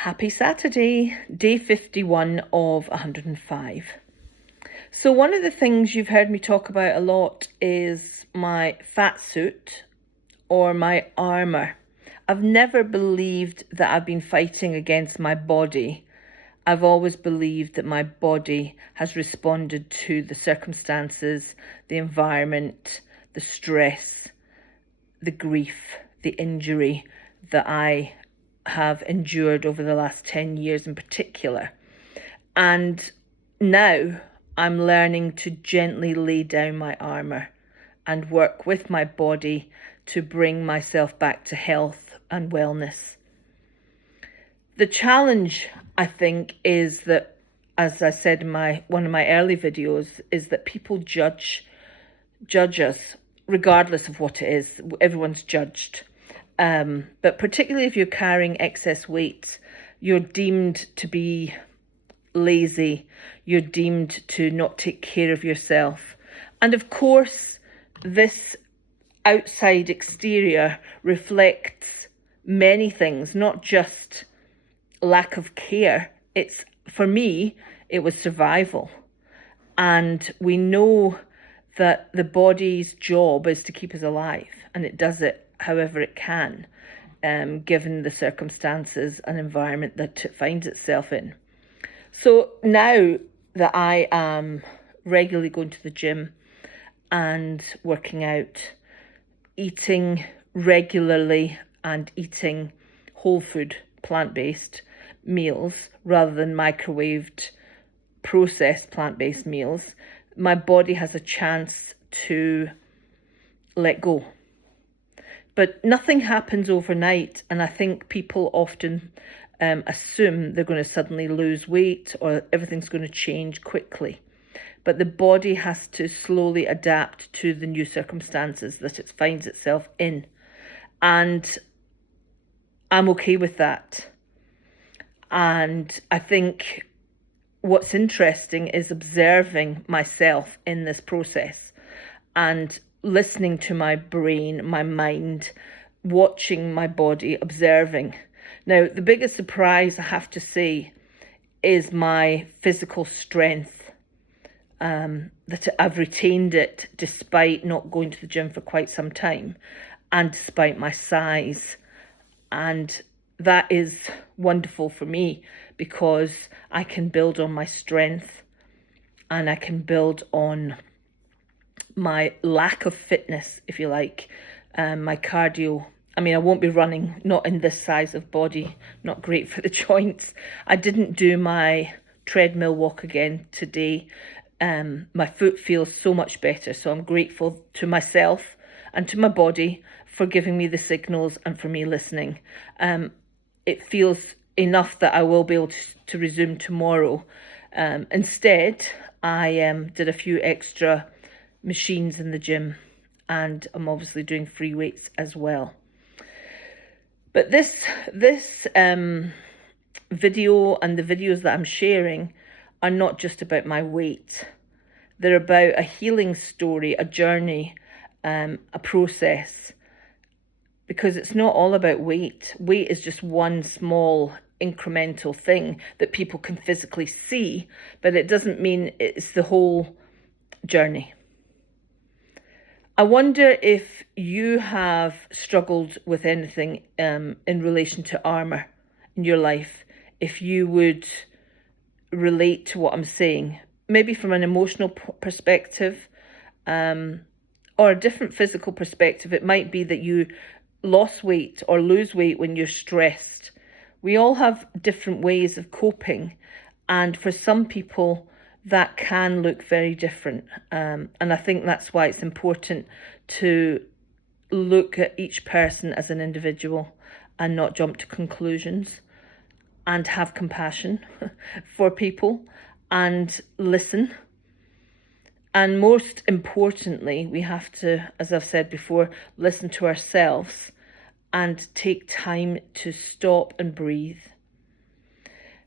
Happy Saturday, day 51 of 105. So one of the things you've heard me talk about a lot is my fat suit or my armour. I've never believed that I've been fighting against my body. I've always believed that my body has responded to the circumstances, the environment, the stress, the grief, the injury that I have endured over the last 10 years in particular. And now I'm learning to gently lay down my armour and work with my body to bring myself back to health and wellness. The challenge, I think, is that, as I said in one of my early videos, is that people judge us regardless of what it is. Everyone's judged. But particularly if you're carrying excess weight, you're deemed to be lazy, you're deemed to not take care of yourself. And of course, this outside exterior reflects many things, not just lack of care. For me, it was survival. And we know that the body's job is to keep us alive, and it does it however it can, given the circumstances and environment that it finds itself in. So now that I am regularly going to the gym and working out, eating regularly and eating whole food, plant-based meals rather than microwaved, processed plant-based meals, my body has a chance to let go. But nothing happens overnight, and I think people often assume they're going to suddenly lose weight or everything's going to change quickly. But the body has to slowly adapt to the new circumstances that it finds itself in. And I'm okay with that. And I think what's interesting is observing myself in this process and listening to my brain, my mind, watching my body, observing. Now, the biggest surprise, I have to say, is my physical strength. That I've retained it despite not going to the gym for quite some time, and despite my size. And that is wonderful for me because I can build on my strength and I can build on my lack of fitness, if you like, my cardio. I mean, I won't be running, not in this size of body, not great for the joints. I didn't do my treadmill walk again today. My foot feels so much better, so I'm grateful to myself and to my body for giving me the signals and for me listening. It feels enough that I will be able to resume tomorrow. Instead, I did a few extra machines in the gym, and I'm obviously doing free weights as well. But this video and the videos that I'm sharing are not just about my weight. They're about a healing story, a journey, a process, because it's not all about weight. Weight is just one small incremental thing that people can physically see, but it doesn't mean it's the whole journey. I wonder if you have struggled with anything in relation to armour in your life, if you would relate to what I'm saying, maybe from an emotional perspective or a different physical perspective. It might be that you lost weight or lose weight when you're stressed. We all have different ways of coping, and for some people that can look very different, and I think that's why it's important to look at each person as an individual and not jump to conclusions, and have compassion for people and listen. And most importantly, we have to, as I've said before, listen to ourselves and take time to stop and breathe.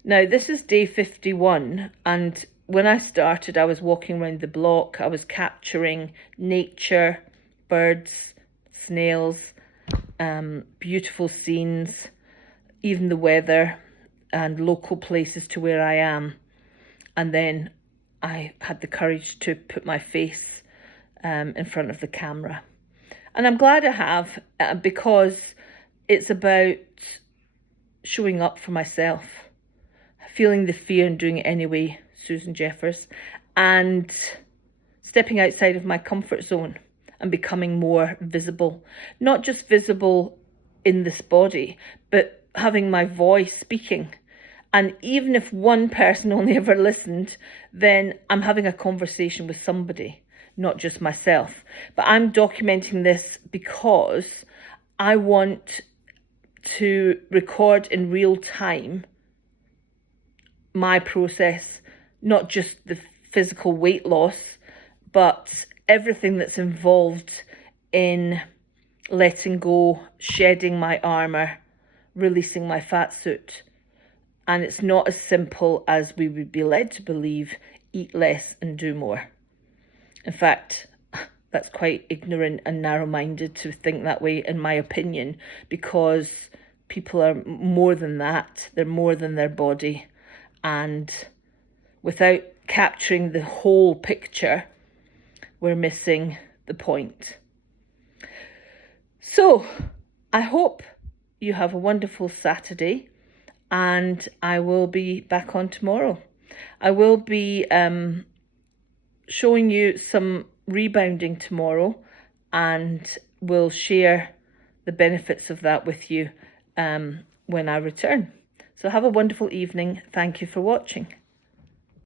Now, this is day 51, and when I started, I was walking around the block. I was capturing nature, birds, snails, beautiful scenes, even the weather. and local places to where I am. And then I had the courage to put my face in front of the camera. And I'm glad I have, because it's about showing up for myself, feeling the fear and doing it anyway, Susan Jeffers, and stepping outside of my comfort zone and becoming more visible. Not just visible in this body, but having my voice speaking. And even if one person only ever listened, then I'm having a conversation with somebody, not just myself. But I'm documenting this because I want to record in real time my process, not just the physical weight loss, but everything that's involved in letting go, shedding my armour, releasing my fat suit. And it's not as simple as we would be led to believe, eat less and do more. In fact, that's quite ignorant and narrow-minded to think that way, in my opinion, because people are more than that. They're more than their body. And without capturing the whole picture, we're missing the point. So I hope you have a wonderful Saturday, and I will be back on tomorrow. I will be showing you some rebounding tomorrow, and will share the benefits of that with you when I return. So have a wonderful evening. Thank you for watching.